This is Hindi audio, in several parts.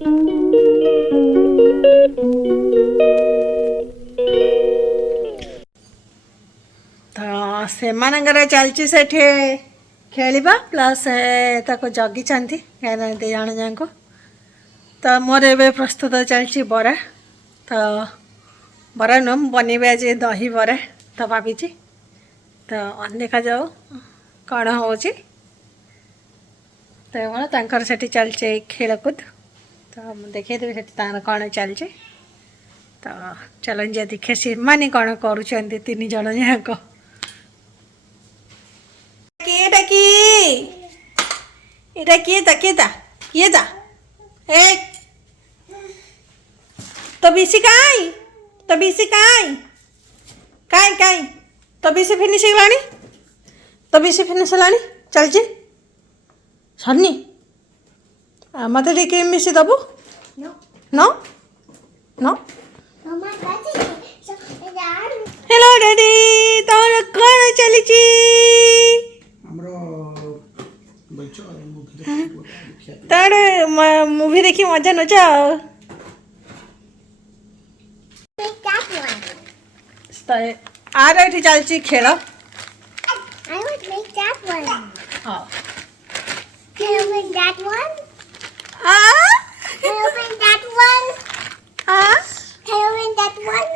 तो से चलची से खेलिबा प्लस ताको जगी चांती कहना दे जान जाको तो मोर ए प्रस्तुत चलची बरा तो बरा नुह बनइबे आज दही बरा तो भाभी तो देखा जाओ कौन हो तो मैं से चलचे खेलकूद तो देखे देवी से कौन चलचे तो चलन जे देखे सी मानी कौन करुँच तीन जन जाक किए ता तो बीसी काई तो बीसी काई काई काई तो बीसी फिनिश होगानी तो बीसी फिनिश होगानी चलची सन्नी मत क्रीम मिसी दबु नो नो हेलो डैडी तोर कौन चलीची तार मूवी देखी मजा नच आर ये चलची खेल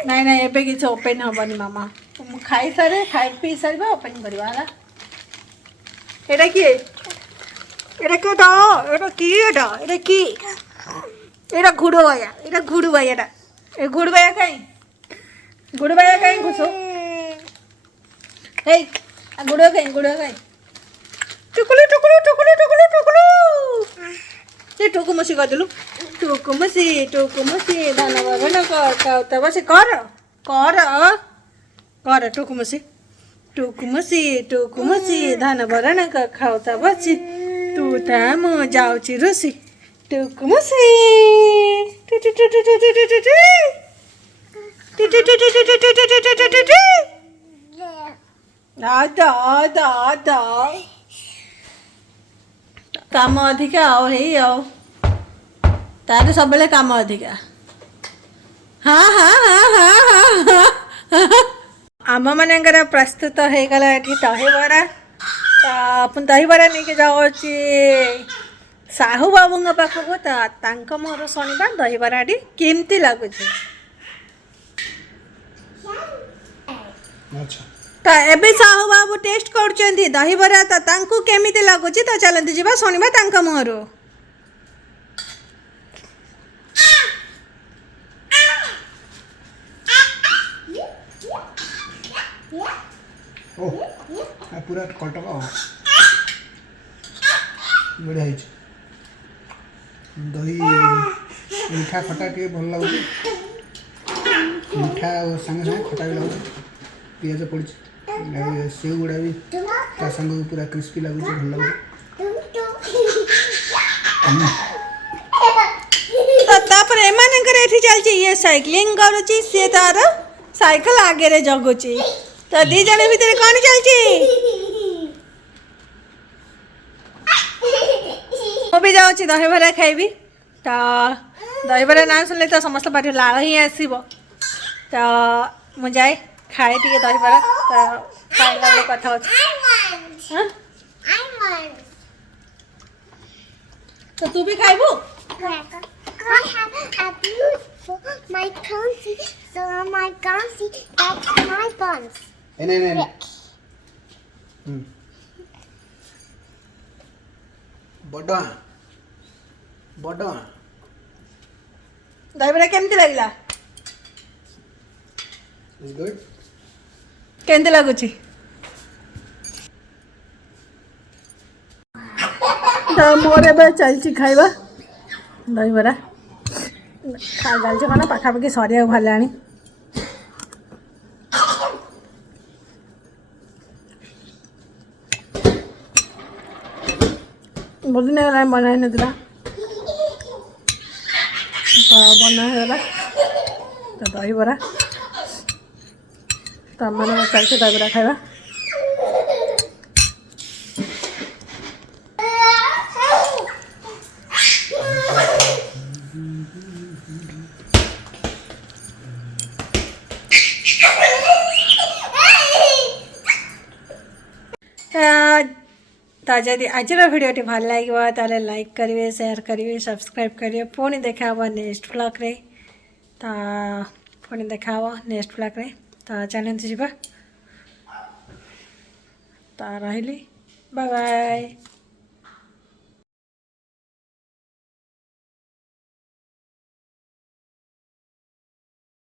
नहीं नहीं एबे किसी ओपन हेनी मामा खाई सारे खाई पी सारे ओपन करवा एटा किए एटा केटा एटा की एटा एटा की एटा घुड़ो भाया एटा घुड़ू भाई एटा ए घुड़ू भाया कहीं घुसो हे घुड़ो कहीं टुकुलू टुकुलू टुकुलू टुकुलू टुकुलू ये टुकुमुसी कर दिलु टुकुमुसी दाना बगन कर बस कर कर कर टुकुमुसी टुकुमुसी टुकुमुसी धान बरण का खाओता बची तू ताम जाऊची रुसी टुकुमुसी आदा आदा आदा काम अधिका आओ हे आओ तार सब काम अधिका हाँ हाँ हाँ हाँ हाँ आम मानकर प्रस्तुत हो गला ये दहीबरा तो दहीबरा नहीं के जाऊँ साहू बाबू पाखक तो मोर शुणा दहीबरा केमती लगुच तो एबे साहू बाबू टेस्ट कर दहीबरा तो केमिति लगुच तो चलते जा शुणा मुहर पूरा कटक बढ़िया दही मीठा खटा टे भल लगे मीठा संगे संगे खटा भी लगे पियाज पड़ी सेव गुड़ा भी संग पूरा क्रिस्पी लगुच भल लगे चलती ये साइकिलिंग करुच्ची सी तार साइकिल आगे जगुची तो दी जन भितर कौन चलती भी जाऊँगी दहीबरा खाइबी तो दहीबरा ना शुणिले तो समस्त पाठ लाल ही आसब तो मुझे खाए टे दहीबरा तो खाइला कथा तो तू भी खाइबू I have a beautiful my country, so my country, that's my buns. नहीं बड़ा बड़ा दहीबरा केमती लगला इज गुड केमती लगुची तो मोर ए चलची खाइबा दहीबरा खा जालचे कौन पाखापाखि सरिया भला बहुत दिन है बनाई ना बनागला तो दहीबरा तो मैंने चलते दहीबरा खाइबा तो जदि आज भिडियोटी भल लगे ताले लाइक करेंगे शेयर करेंगे सब्सक्राइब करेंगे पुणी देखा नेक्स्ट ब्लॉग रे तो पुणी देखा नेक्स्ट ब्लॉग रे तो चलते जी तो रही बाय बाय।